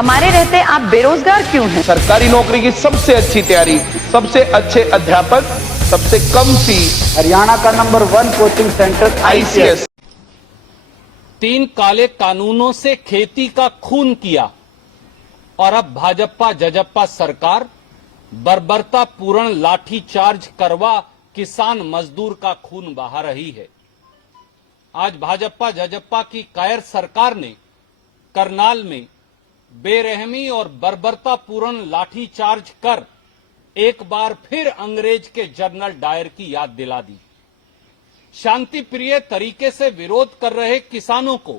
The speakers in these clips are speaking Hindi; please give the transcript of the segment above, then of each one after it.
हमारे रहते आप बेरोजगार क्यों हैं? सरकारी नौकरी की सबसे अच्छी तैयारी, सबसे अच्छे अध्यापक, सबसे कम फीस, हरियाणा का नंबर 1 कोचिंग सेंटर ICS। 3 काले कानूनों से खेती का खून किया और अब भाजपा जजप्पा सरकार बर्बरता पूर्ण लाठी चार्ज करवा किसान मजदूर का खून बहा रही है। आज भाजपा जजप्पा की कायर सरकार ने करनाल में बेरहमी और बर्बरता पूर्ण लाठी चार्ज कर एक बार फिर अंग्रेज के जनरल डायर की याद दिला दी। शांति प्रिय तरीके से विरोध कर रहे किसानों को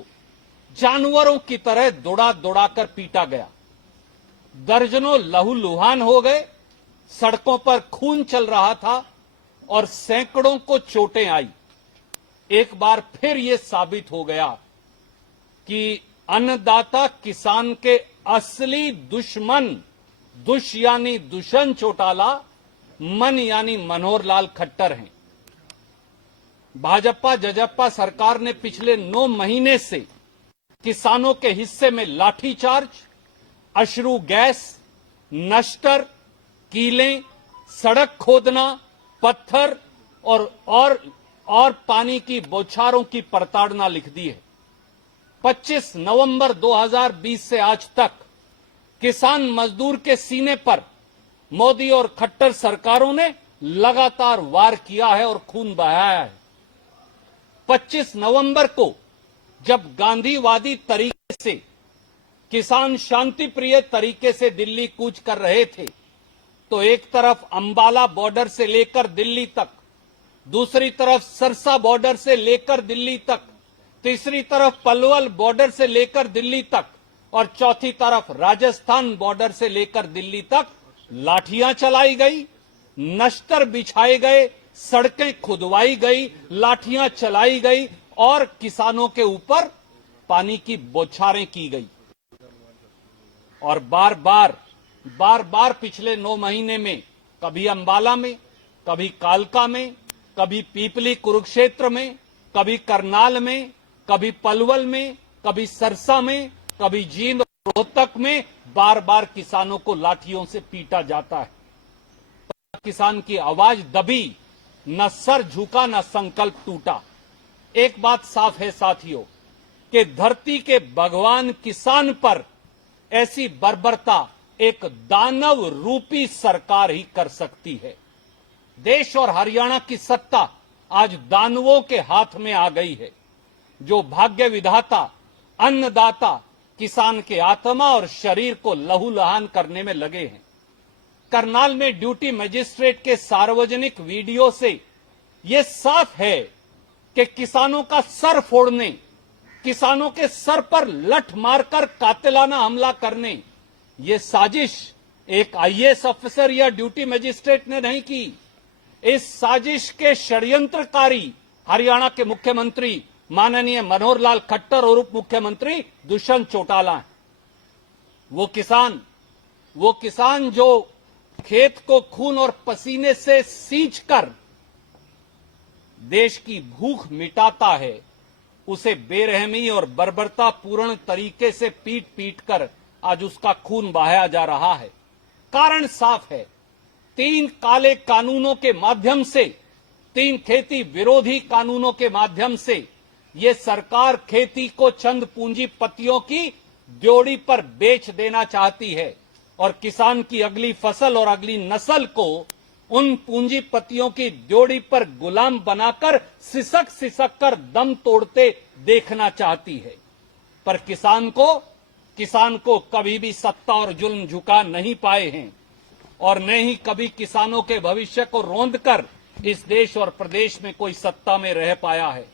जानवरों की तरह दौड़ा दौड़ाकर पीटा गया। दर्जनों लहूलुहान हो गए, सड़कों पर खून चल रहा था और सैकड़ों को चोटें आई। एक बार फिर यह साबित हो गया कि अन्नदाता किसान के असली दुश्मन यानी दुष्यंत चौटाला, मन यानी मनोहर लाल खट्टर हैं। भाजपा जजप्पा सरकार ने पिछले 9 महीने से किसानों के हिस्से में लाठीचार्ज, अश्रु गैस, नश्तर, कीलें, सड़क खोदना, पत्थर और पानी की बौछारों की प्रताड़ना लिख दी है। 25 नवंबर 2020 से आज तक किसान मजदूर के सीने पर मोदी और खट्टर सरकारों ने लगातार वार किया है और खून बहाया है। 25 नवंबर को जब गांधीवादी तरीके से किसान शांति प्रिय तरीके से दिल्ली कूच कर रहे थे, तो एक तरफ अंबाला बॉर्डर से लेकर दिल्ली तक, दूसरी तरफ सरसा बॉर्डर से लेकर दिल्ली तक, तीसरी तरफ पलवल बॉर्डर से लेकर दिल्ली तक और चौथी तरफ राजस्थान बॉर्डर से लेकर दिल्ली तक लाठियां चलाई गई, नश्तर बिछाए गए, सड़कें खुदवाई गई, लाठियां चलाई गई और किसानों के ऊपर पानी की बौछारें की गई। और बार बार पिछले 9 महीने में कभी अंबाला में, कभी कालका में, कभी पीपली कुरुक्षेत्र में, कभी करनाल में, कभी पलवल में, कभी सरसा में, कभी जींद और रोहतक में बार बार किसानों को लाठियों से पीटा जाता है। किसान की आवाज दबी, न सर झुका, न संकल्प टूटा। एक बात साफ है साथियों कि धरती के भगवान किसान पर ऐसी बर्बरता एक दानव रूपी सरकार ही कर सकती है। देश और हरियाणा की सत्ता आज दानवों के हाथ में आ गई है, जो भाग्य विधाता, अन्नदाता, किसान के आत्मा और शरीर को लहूलुहान करने में लगे हैं। करनाल में ड्यूटी मजिस्ट्रेट के सार्वजनिक वीडियो से यह साफ है कि किसानों का सर फोड़ने, किसानों के सर पर लठ मारकर कातिलाना हमला करने, यह साजिश एक IAS अफसर या ड्यूटी मजिस्ट्रेट ने नहीं की। इस साजिश के षड्यंत्रकारी हरियाणा के मुख्यमंत्री माननीय मनोहर लाल खट्टर और उप मुख्यमंत्री दुष्यंत चौटाला हैं। वो किसान जो खेत को खून और पसीने से सींचकर देश की भूख मिटाता है, उसे बेरहमी और बर्बरता पूर्ण तरीके से पीट पीट कर आज उसका खून बहाया जा रहा है। कारण साफ है, 3 काले कानूनों के माध्यम से, 3 खेती विरोधी कानूनों के माध्यम से ये सरकार खेती को चंद पूंजीपतियों की ड्योढ़ी पर बेच देना चाहती है और किसान की अगली फसल और अगली नस्ल को उन पूंजीपतियों की ड्योढ़ी पर गुलाम बनाकर सिसक सिसक कर दम तोड़ते देखना चाहती है। पर किसान को कभी भी सत्ता और जुल्म झुका नहीं पाए हैं और न ही कभी किसानों के भविष्य को रौंदकर इस देश और प्रदेश में कोई सत्ता में रह पाया है।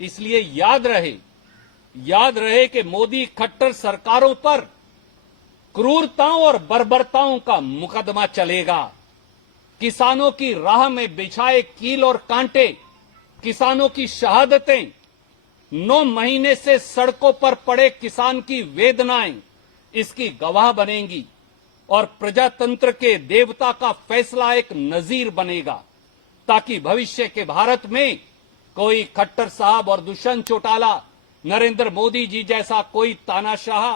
इसलिए याद रहे कि मोदी खट्टर सरकारों पर क्रूरताओं और बर्बरताओं का मुकदमा चलेगा। किसानों की राह में बिछाए कील और कांटे, किसानों की शहादतें, 9 महीने से सड़कों पर पड़े किसान की वेदनाएं इसकी गवाह बनेंगी और प्रजातंत्र के देवता का फैसला एक नजीर बनेगा, ताकि भविष्य के भारत में कोई खट्टर साहब और दुष्यंत चौटाला, नरेंद्र मोदी जी जैसा कोई तानाशाह